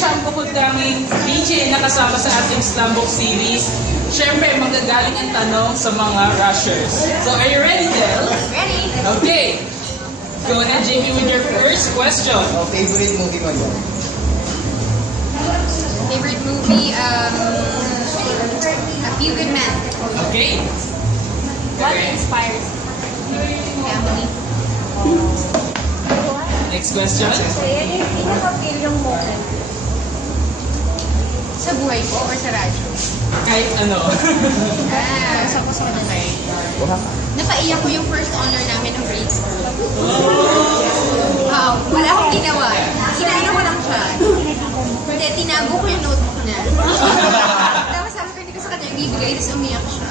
siya ang bukod kaming DJ na kasama sa ating Slumbook series. Siyempre, magagaling ang tanong sa mga rushers. So, are you ready, Del? Ready? Okay. Go ahead, Jamie, with your first question. Favorite movie mo yun? Favorite movie? A Few Good Men. Okay. What Okay. inspires family? Next question. Yan yung pinaka-feel yung moment. Sa buhay ko or sa radyo? Kahit ano. Sa ko sa kanilay. Napaiyak ko yung first honor namin ng grade school. Wow, wala akong ginawa. Kinaano ko lang siya. Hindi, tinago ko yung notebook niya. Tapos sabi ko, hindi ko sa kanya ibibigay, tapos umiyak siya.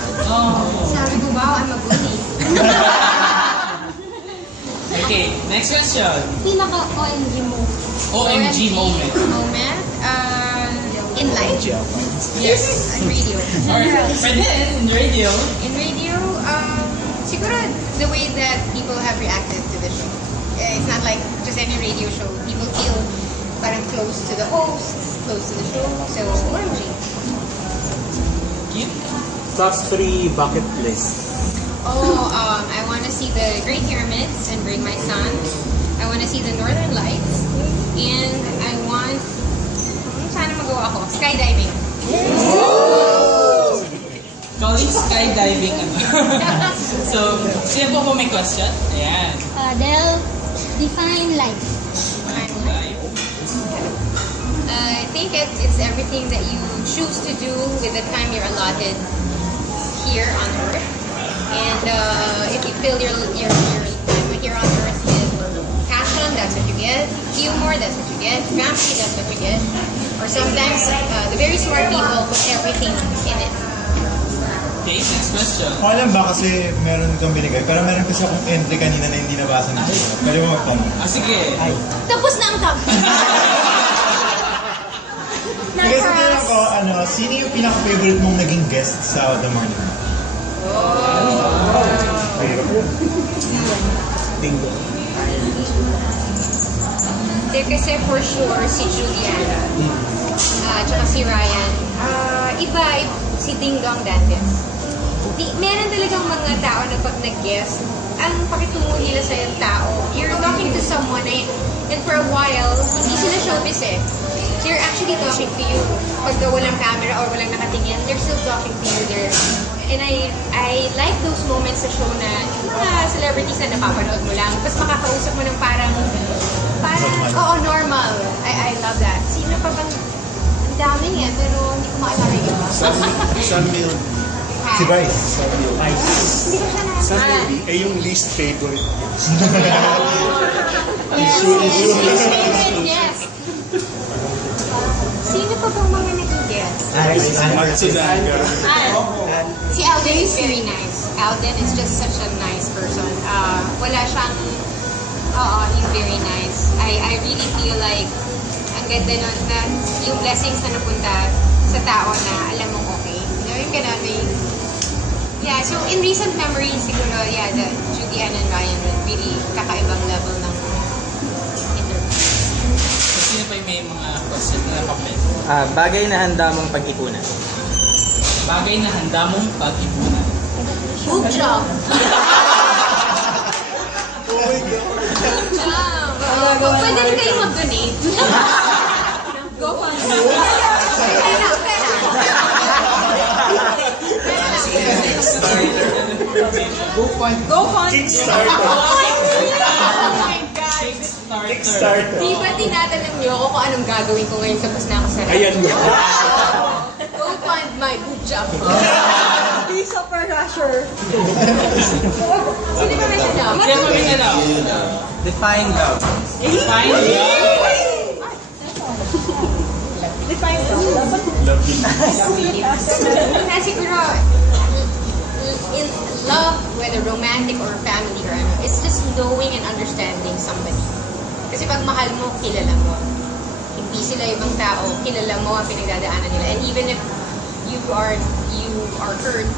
Sabi ko, wow, I'm a bully. Okay, next question. Pinaka-OMG mo. OMG moment. Moment? In life? Yes. On radio. Or pwede in radio. In radio, siguro the way that people have reacted to the show. It's not like just any radio show. People feel parang close to the hosts, close to the show. So, OMG. Cute. Top 3 bucket list. I want to see the Great Pyramids and bring my son. I want to see the Northern Lights. And I want, sana magawa ako, skydiving. Calling skydiving. So, sino po may question? Ayan. Del, define life. I think it's everything that you choose to do with the time you're allotted here on Earth. And if you fill your time here on Earth with passion, that's what you get. Humor, that's what you get. Family, that's what you get. Or sometimes the very smart people put everything in it. Okay, next question. Alam ba kasi meron itong binigay, pero meron kasi akong entry kanina na hindi nabasa nito. Pwede mo magtanong. Sige. Tapos na ang top. Sige, sabihin ako, sino yung pinaka-favorite mong naging guest sa The Morning? Bingo. Hindi kasi for sure si Juliana. Tsaka si Ryan. Iba, si Ding Dong Dantes. Meron talagang mga tao na pag nag-guest, ang pakitungo nila sa yung tao, you're talking to someone and for a while, hindi sila showbiz eh. So you're actually talking to you. Pag walang camera or walang nakatingin, they're still talking to you there. And I like those moments sa show na yung mga celebrities na napapanood mo lang, tapos makakausap mo ng parang normal. I love that. Sino pa bang, ang daming eh, pero hindi ko makilala yung iba. Sam Milne. Si Bryce. Hindi ko siya na. Sam Milne. Yung least favorite. Yes. Sino pa bang mga nag-guess? Si Alden is very nice. Alden is just such a nice person. Wala siyang, he's very nice. I really feel like, ang ganda nun, na yung blessings na napunta sa tao na alam mong okay. Yung ganun, yeah, so in recent memory, siguro, yeah, the Julian and Ryan really kakaibang level ng interview. So, sino pa yung may mga question na nakapit? Bagay na handa mong pag-ipunan. Bagay na handa mong pag-ipunan. Good job! Oh my God. Pwede rin kayo mag-donate. Go on. Pera. Go fund. Kickstarter. Oh my God! Kickstarter. Di ba tinatanong niyo ako kung anong gagawin ko ngayon tapos na ako sa Ayan mo. Go fund my good job. He's a per rusher. Sino ba may job? Sino pa may alam? Define love. Fine. Define love. Love you. Kaya siguro, in love, whether romantic or family or ano, it's just knowing and understanding somebody. Kasi pag mahal mo, kilala mo. Hindi sila ibang tao, kilala mo ang pinagdadaanan nila. And even if you are hurt,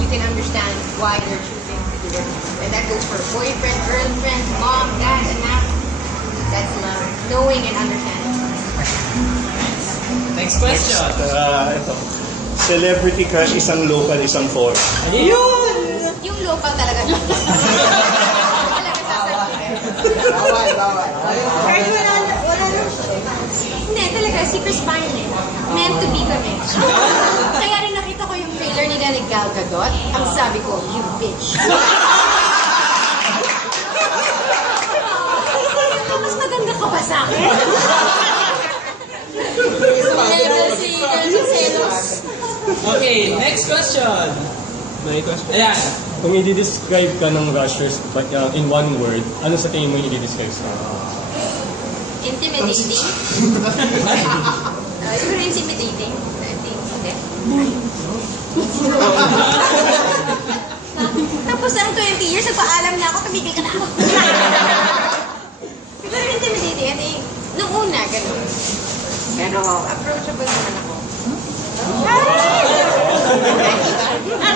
you can understand why they're choosing to do it. And that goes for boyfriend, girlfriend, mom, dad, anak. That's love. Knowing and understanding. Next question. Ito. Celebrity crush, isang local, isang foreign. Yung local talaga. Talaga sasabihin. Kahit wala na. Hindi, talaga, si Chris Pine eh. Meant to be kami. Kaya rin nakita ko yung trailer nila ni Gal Gadot. Ang sabi ko, you bitch. Mas maganda ka ba sa akin? Okay, next question. May question. Ayan. Kung i-describe ka ng rushers but in one word, ano sa tingin mo yung i-describe sa? Intimidating. Siguro intimidating. I think, hindi. Tapos ang 20 years, nagpaalam na ako, tumigil ka na ako. Siguro intimidating. I think, nung una, gano'n. Pero approachable naman ako.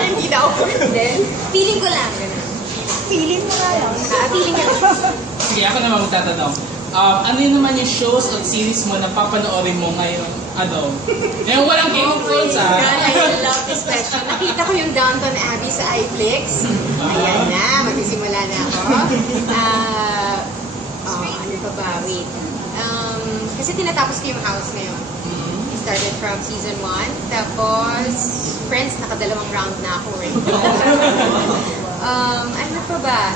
Hindi daw. Hindi. Feeling ko lang, gano'n. Feeling mo nga lang. Feeling ko lang. Sige, ako naman magtatanong. Ano yun naman yung shows o series mo na papanoorin mo ngayon? Ngayon walang Game of Thrones, God, I love this question. Nakita ko yung Downton Abbey sa iFlix. Ayan na, magsisimula na ako. Ano pa ba? Wait. Kasi tinatapos ko yung house ngayon. I started from season 1. Tapos, Friends, nakadalawang round na ako eh. Ano pa ba?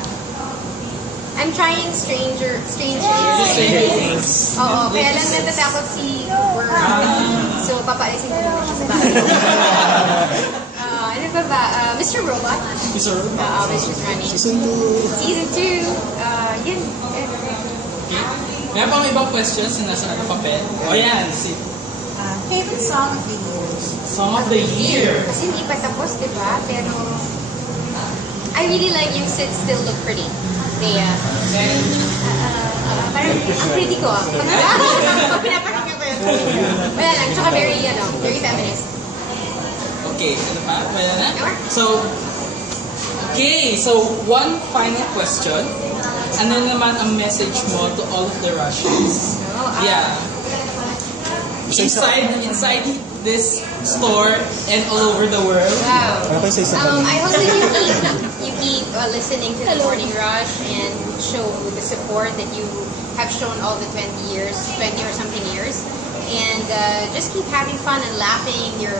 I'm trying Stranger Things. Oo, kaya lang natatakot si Worm. So, papaalisin ko muna siya sa bahay. Ano pa ba? Mr. Robot. Mr. Which is running. Season 2. Yun. Meron pang ibang questions na nasa papel? O yan, si Favorite song of the year? Song of the Year. Kasi hindi pa tapos, di ba? Pero, I really like You Sit Still Look Pretty. Rhea. Parang, ang pretty ko. Pag pinapakinggan ko yun. Wala lang. Tsaka very feminist. Okay, ano pa? Wala na? So, one final question. Ano naman ang message mo to all of the Russians? Yeah. Inside this store and all over the world. Wow. I hope that you Mm-hmm. keep listening to the Morning Rush and show the support that you have shown all the 20 or something years. And just keep having fun and laughing your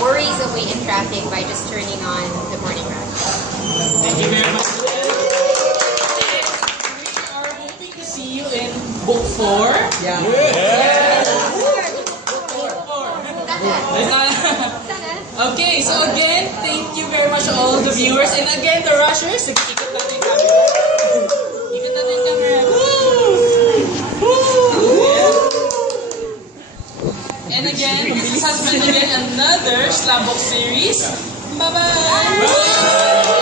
worries away in traffic by just turning on the Morning Rush. Thank you very much. And we are hoping to see you in book 4. Yeah. Okay, so again, thank you very much all the viewers. And again, the Rushers, ikot natin yung camera. Ikot natin yung camera. And again, this has been again another Slabbox series. Bye-bye!